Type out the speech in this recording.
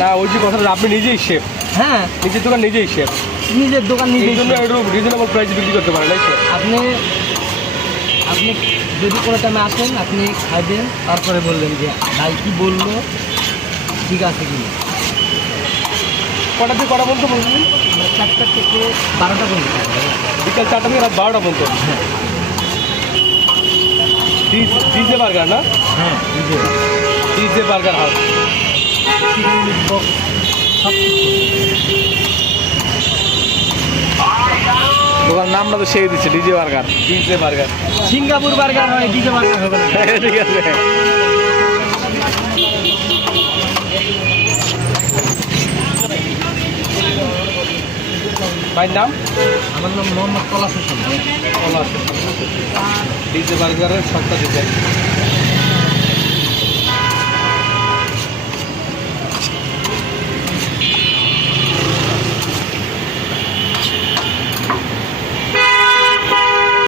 না ওই যে কথাটা আপনি নিজেই শেফ, হ্যাঁ নিজের দোকান নিজেই শেফ, নিজের দোকান এই নিজেই। জন্য একটু রিজনেবল প্রাইসে বিক্রি করতে পারেন, তাই তো? আপনি আপনি যদি কোনো টাইমে আসেন, আপনি খাইবেন, তারপরে বলবেন যে ভাই কি বললো ঠিক আছে কি না। কটা থেকে কটা পর্যন্ত বলছিলেন? 4টা থেকে 12টা পর্যন্ত। বিকাল 4টা থেকে রাত 12টা পর্যন্ত। হ্যাঁ ডিজে বার্গার না? হ্যাঁ DJ burger house. Chicken meat box সব কিছু। দোকান নামটা তো সেই দিচ্ছে DJ burger. DJ burger. Singapore burger হয়, ডিজে বার্গার হবে না। ঠিক আছে। ভাইয়ের নাম? আমার নাম মোহাম্মদ পলাশ হোসেন। ডিজে বার্গারের সস্তা ডিজাইন।